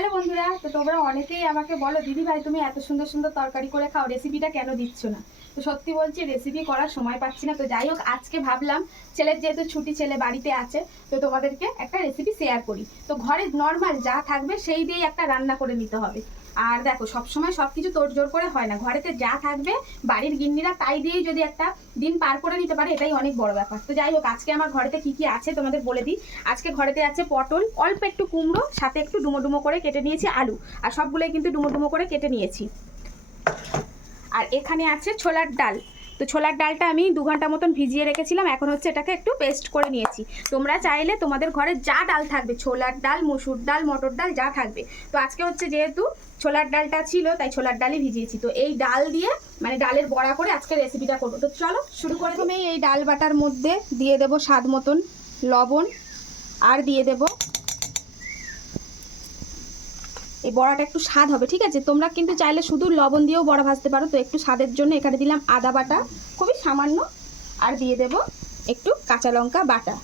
Hello বন্ধুরা, তো তোমরা অনেকেই আমাকে বলো, দিদি ভাই, তুমি এত সুন্দর সুন্দর তরকারি করে খাও রেসিপিটা কেন দিচ্ছ না? তো সত্যি বলছি রেসিপি করার সময় পাচ্ছি না। তো যাই হোক, আজকে ভাবলাম, ছেলের যেহেতু ছুটি, ছেলে বাড়িতে আছে, তো তোমাদেরকে একটা রেসিপি শেয়ার করি। তো ঘরে নর্মাল যা থাকবে, সেই দিয়েই একটা রান্না করে নিতে হবে। আর দেখো, সবসময় সব কিছু তোড়জোড় করে হয় না। ঘরেতে যা থাকবে, বাড়ির গিন্নিরা তাই দিয়েই যদি একটা দিন পার করে নিতে পারে, এটাই অনেক বড় ব্যাপার। তো যাই হোক, আজকে আমার ঘরেতে কি কি আছে তোমাদের বলে দিই। আজকে ঘরেতে আছে পটল, অল্প একটু কুমড়ো, সাথে একটু ডুমো ডুমো করে কেটে নিয়েছি আলু। আর সবগুলোই কিন্তু ডুমো ডুমো করে কেটে নিয়েছি। আর এখানে আছে ছোলার ডাল। তো ছোলার ডালটা আমি দু ঘণ্টা মতন ভিজিয়ে রেখেছিলাম, এখন হচ্ছে এটাকে একটু পেস্ট করে নিয়েছি। তোমরা চাইলে তোমাদের ঘরে যা ডাল থাকবে, ছোলার ডাল, মুসুর ডাল, মটর ডাল, যা থাকবে। তো আজকে হচ্ছে যেহেতু ছোলার ডালটা ছিল, তাই ছোলার ডালই ভিজিয়েছি। তো এই ডাল দিয়ে মানে ডালের বড়া করে আজকে রেসিপিটা করব। তো চলো শুরু করে তুমি এই ডাল বাটার মধ্যে দিয়ে দেবো স্বাদ মতন লবণ, আর দিয়ে দেবো এই বড়াটা একটু স্বাদ হবে, ঠিক আছে? তোমরা কিন্তু চাইলে শুধু লবণ দিয়েও বড়া ভাজতে পারো। তো একটু স্বাদের জন্য এখানে দিলাম আদা বাটা, খুবই সামান্য, আর দিয়ে দেব একটু কাঁচা লঙ্কা বাটা।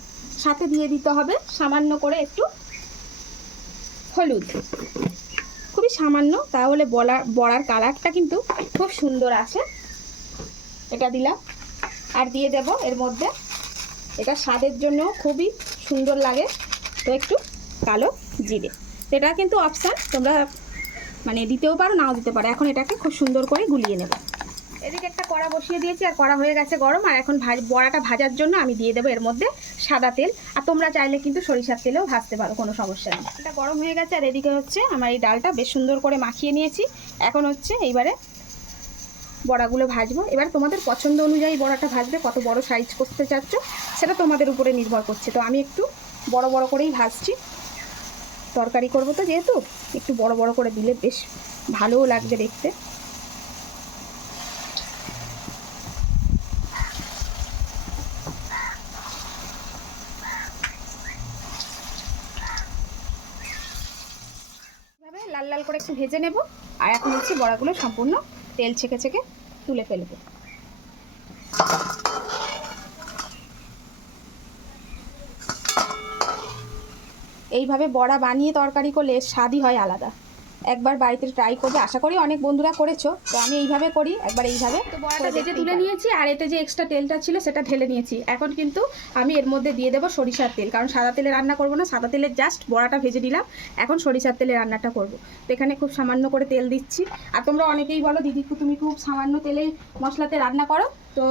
সাথে দিয়ে দিতে হবে সামান্য করে একটু হলুদ। খুবই সামান্য, তাহলে বলার, বড়ার কালারটা কিন্তু খুব সুন্দর আসে এটা দিলাম। আর দিয়ে দেব এর মধ্যে, এটা স্বাদের জন্য খুবই সুন্দর লাগে। তো একটু কালো জিরে। এটা কিন্তু অপশান তোমরা মানে দিতেও পারো, নাও দিতে পারো। এখন এটাকে খুব সুন্দর করে গুলিয়ে নেব। এদিকে একটা কড়া বসিয়ে দিয়েছি, আর কড়া হয়ে গেছে গরম। আর এখন বড়াটা ভাজার জন্য আমি দিয়ে দেবো এর মধ্যে সাদা তেল। আর তোমরা চাইলে কিন্তু সরিষার তেলেও ভাজতে পারো, কোনো সমস্যা নেই। এটা গরম হয়ে গেছে, আর এদিকে হচ্ছে আমার এই ডালটা বেশ সুন্দর করে মাখিয়ে নিয়েছি। এখন হচ্ছে এইবারে বড়াগুলো ভাজবো। এবার তোমাদের পছন্দ অনুযায়ী বড়াটা ভাজবে, কত বড় সাইজ করতে চাচ্ছ, সেটা তোমাদের উপরে নির্ভর করছে। তো আমি একটু বড় বড় করেই ভাজছি। তরকারি করব তো যেহেতু, একটু বড় বড় করে দিলে বেশ ভালোও লাগবে দেখতে। লাল লাল করে একটু ভেজে নেব। আর এখন হচ্ছে বড়াগুলো সম্পূর্ণ তেল ছেঁকে ছেঁকে তুলে ফেলব। এইভাবে বড়া বানিয়ে তরকারি করলে স্বাদই হয় আলাদা। একবার বাড়িতে ট্রাই করবে আশা করি অনেক বন্ধুরা করেছ। তো আমি এইভাবে করি একবার এইভাবে তো বড়াটা ভেজে তুলে নিয়েছি আর এতে যে এক্সট্রা তেলটা ছিল সেটা ঢেলে নিয়েছি। এখন কিন্তু আমি এর মধ্যে দিয়ে দেবো সরিষার তেল কারণ সাদা তেলে রান্না করব না সাদা তেলের জাস্ট বড়াটা ভেজে নিলাম এখন সরিষার তেলে রান্নাটা করব। তো এখানে খুব সামান্য করে তেল দিচ্ছি। আর তোমরা অনেকেই বলো দিদি তুমি খুব সামান্য তেলে মশলাতে রান্না করো তো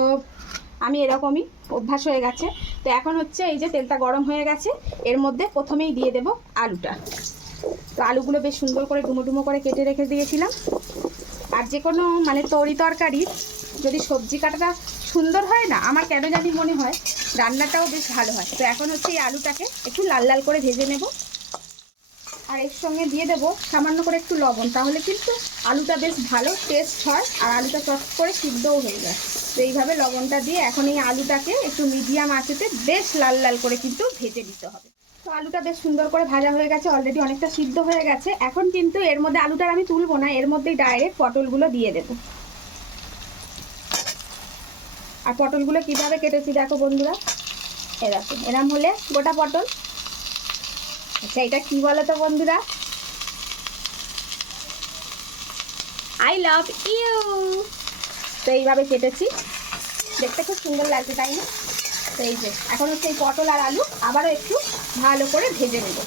আমি এরকমই অভ্যাস হয়ে গেছে। তো এখন হচ্ছে এই যে তেলটা গরম হয়ে গেছে, এর মধ্যে প্রথমেই দিয়ে দেব আলুটা। তো আলুগুলো বেশ সুন্দর করে ডুমো ডুমো করে কেটে রেখে দিয়েছিলাম। আর যে কোনো মানে তরি তরকারির যদি সবজি কাটাটা সুন্দর হয় না, আমার কেন জানি মনে হয় রান্নাটাও বেশ ভালো হয়। তো এখন হচ্ছে এই আলুটাকে একটু লাল লাল করে ভেজে নেব। আর এর সঙ্গে দিয়ে দেবো সামান্য করে একটু লবণ, তাহলে কিন্তু আলুটা বেশ ভালো টেস্ট হয় আর আলুটা চট করে সিদ্ধও হয়ে যায়। এইভাবে লবণটা দিয়ে এখন এই আলুটাকে একটু মিডিয়াম আঁচেতে বেশ লাল লাল করে কিন্তু ভেজে দিতে হবে। তো আলুটা বেশ সুন্দর করে ভাজা হয়ে গেছে অলরেডি অনেকটা সিদ্ধ হয়ে গেছে। এখন কিন্তু এর মধ্যে আলুটার আমি তুলবো না, এর মধ্যেই ডাইরেক্ট পটলগুলো দিয়ে দেব। আর পটলগুলো কীভাবে কেটেছি দেখো বন্ধুরা। এরকম এরম হলে গোটা পটল। আচ্ছা এটা কি বলো তো বন্ধুরা? আই লাভ ইউ তো এইভাবে কেটেছি। দেখতে খুব সুন্দর লাগছে, তাই না? তো এই যে, এখন হচ্ছে এই পটল আর আলু আবারও একটু ভালো করে ভেজে নেব।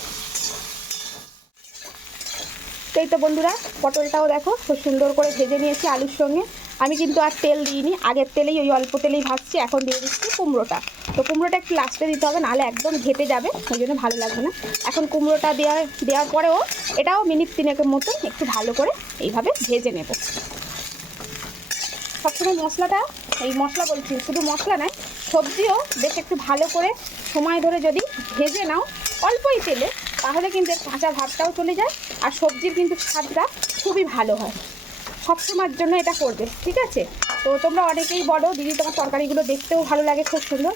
তো এই তো বন্ধুরা, পটলটাও দেখো খুব সুন্দর করে ভেজে নিয়েছি আলুর সঙ্গে। আমি কিন্তু আর তেল দিইনি, আগের তেলেই, ওই অল্প তেলেই ভাজছি, এখন দিয়ে দিচ্ছি কুমড়োটা। তো কুমড়োটা একটু লাস্টে দিতে হবে, নাহলে একদম ঘেটে যাবে, ওই জন্য ভালো লাগবে না। এখন কুমড়োটা দেওয়া, দেওয়ার পরেও এটাও মিনিট তিনেকের মতো একটু ভালো করে এইভাবে ভেজে নেব। সবসময় মশলাটা, এই মশলা বলছি, শুধু মশলা নয়, সবজিও বেশ একটু ভালো করে সময় ধরে যদি ভেজে নাও অল্পই তেলে, তাহলে কিন্তু কাঁচা ভাবটাও চলে যায় আর সবজির কিন্তু স্বাদটা খুবই ভালো হয়। সবসময়ের জন্য এটা করবে, ঠিক আছে? তো তোমরা অনেকেই বলো, দিদি তোমার তরকারিগুলো দেখতেও ভালো লাগে, খুব সুন্দর।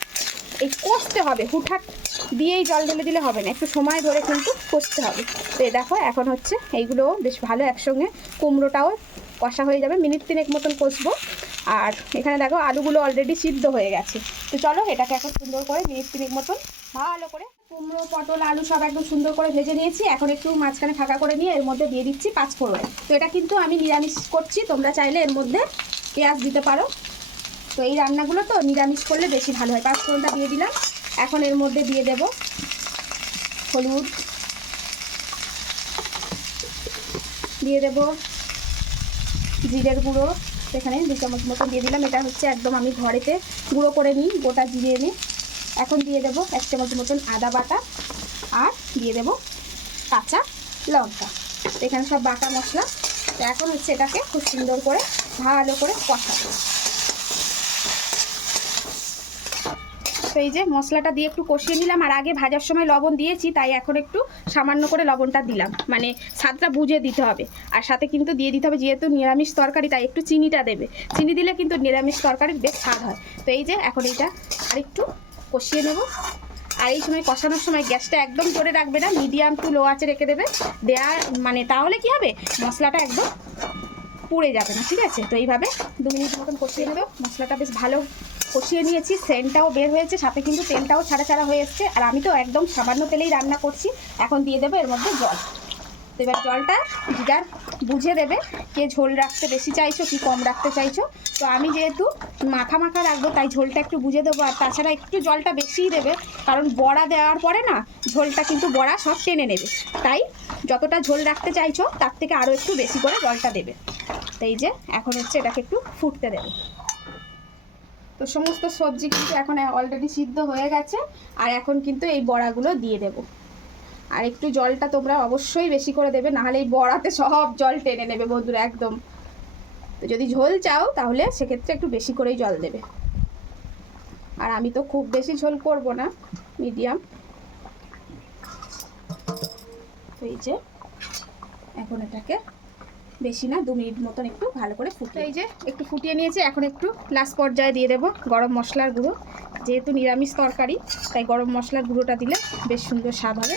এই কষতে হবে, হুটহাট দিয়েই জল ঢেলে দিলে হবে না, একটু সময় ধরে কিন্তু কষতে হবে। তো দেখো, এখন হচ্ছে এইগুলো বেশ ভালো একসঙ্গে কুমড়োটাও কষা হয়ে যাবে, মিনিট তিনেক মতন কষবো। আর এখানে দেখো আলুগুলো অলরেডি সিদ্ধ হয়ে গেছে। তো চলো এটাকে এখন সুন্দর করে মিনিট তিনেক মতন ভালো করে কুমড়ো, পটল, আলু সব একদম সুন্দর করে ভেজে নিয়েছি। এখন একটু মাঝখানে ফাঁকা করে নিয়ে এর মধ্যে দিয়ে দিচ্ছি পাঁচ ফোড়ন তো এটা কিন্তু আমি নিরামিষ করছি, তোমরা চাইলে এর মধ্যে পেঁয়াজ দিতে পারো। তো এই রান্নাগুলো তো নিরামিষ করলে বেশি ভালো হয়। পাঁচ ফোড়নটা দিয়ে দিলাম। এখন এর মধ্যে দিয়ে দেব হলুদ। দিয়ে দেব জিরের গুঁড়ো সেখানে দু চামচ মতো দিয়ে দিলাম। এটা হচ্ছে একদম আমি ঘরেতে গুঁড়ো করে নিই, গোটা জিরে এনে। এখন দিয়ে দেব এক চামচ মতন আদা বাটা আর দিয়ে দেব কাঁচা লঙ্কা। এখানে সব বাটা মশলা। এখন হচ্ছে এটাকে খুব সুন্দর করে ভালো করে কষাবো। তো এই যে মশলাটা দিয়ে একটু কষিয়ে নিলাম। আর আগে ভাজার সময় লবণ দিয়েছি, তাই এখন একটু সামান্য করে লবণটা দিলাম। মানে স্বাদটা বুঝে দিতে হবে। আর সাথে কিন্তু দিয়ে দিতে হবে, যেহেতু নিরামিষ তরকারি, তাই একটু চিনিটা দেবে। চিনি দিলে কিন্তু নিরামিষ তরকারির বেশ স্বাদ হয়। তো এই যে এখন এইটা আরেকটু কষিয়ে নেব। আর এই সময় কষানোর সময় গ্যাসটা একদম করে রাখবে না, মিডিয়াম টু লো আঁচে রেখে দেবে। দেয়া মানে তাহলে কি হবে? মশলাটা একদম পুড়ে যাবে না, ঠিক আছে? তো এইভাবে দু মিনিট মতন কষিয়ে নেবে। মশলাটা বেশ ভালো কষিয়ে নিয়েছি, সেন্টটাও বের হয়েছে, সাথে কিন্তু তেলটাও ছাড়া ছাড়া হয়ে এসছে। আর আমি তো একদম সামান্য তেলেই রান্না করছি। এখন দিয়ে দেবো এর মধ্যে জল। তো এবার জলটা যার বুঝে দেবে কে ঝোল রাখতে বেশি চাইছো, কি কম রাখতে চাইছো। তো আমি যেহেতু মাখা মাখা রাখব, তাই ঝোলটা একটু বুঝে দেবো। আর তাছাড়া একটু জলটা বেশিই দেবে, কারণ বড়া দেওয়ার পরে না, ঝোলটা কিন্তু বড়া সব টেনে নেবে। তাই যতটা ঝোল রাখতে চাইছো, তার থেকে আরও একটু বেশি করে জলটা দেবে। তো এই যে, এখন হচ্ছে এটাকে একটু ফুটতে দেবে। তো সমস্ত সবজি কিন্তু এখন অলরেডি সিদ্ধ হয়ে গেছে, আর এখন কিন্তু এই বড়াগুলো দিয়ে দেব। আর একটু জলটা তোমরা অবশ্যই বেশি করে দেবে, নাহলে এই বড়াতে সব জল টেনে নেবে বন্ধুরা, একদম। তো যদি ঝোল চাও, তাহলে সেক্ষেত্রে একটু বেশি করেই জল দেবে। আর আমি তো খুব বেশি ঝোল করব না, মিডিয়াম। এই যে, এখন এটাকে বেশি না দু মিনিট মতন একটু ভালো করে ফুটিয়ে এই যে একটু ফুটিয়ে নিয়েছি এখন একটু লাস্ট পর্যায়ে দিয়ে দেবো গরম মশলার গুঁড়ো। যেহেতু নিরামিষ তরকারি তাই গরম মশলার গুঁড়োটা দিলে বেশ সুন্দর স্বাদ হবে।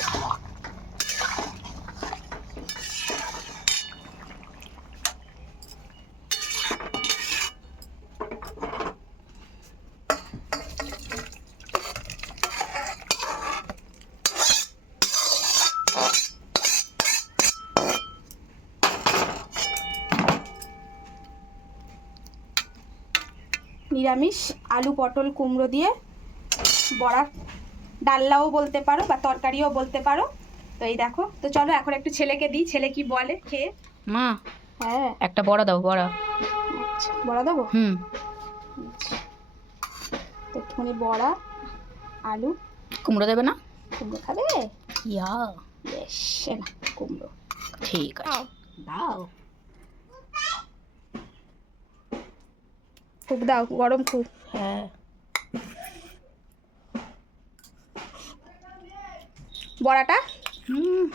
নিরামিষ আলু পটল কুমড়ো দিয়ে বড়া। ডাল্লাও বলতে পারো বা তরকারিও বলতে পারো। তো এই দেখো তো চলো এখন একটু ছেলেকে দিই ছেলে কি বলে খেয়ে মা হ্যাঁ। একটা বড়া দাও বড়া। আচ্ছা বড়া দেবো? হুম। আচ্ছা। তো একটুখানি বড়া আলু। কুমড়ো দেবে না? কুমড়ো খাবে? ইয়া। বেশ না কুমড়ো। ঠিক আছে। দাও। খুব দাও গরম খুব। হ্যাঁ। বড়াটা? হুম।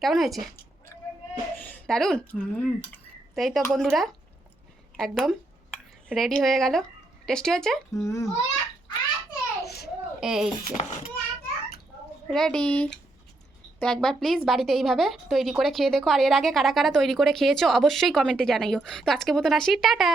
কেমন হয়েছে? দারুণ? হুম। তো এই তো বন্ধুরা একদম রেডি হয়ে গেল। টেস্টি হয়েছে? হুম। এই যে। রেডি। তো একবার প্লিজ বাড়িতে এইভাবে তৈরি করে খেয়ে দেখো। আর এর আগে কারা কারা তৈরি করে খেয়েছো অবশ্যই কমেন্টে জানাইও। তো আজকে মতন আসি, টাটা!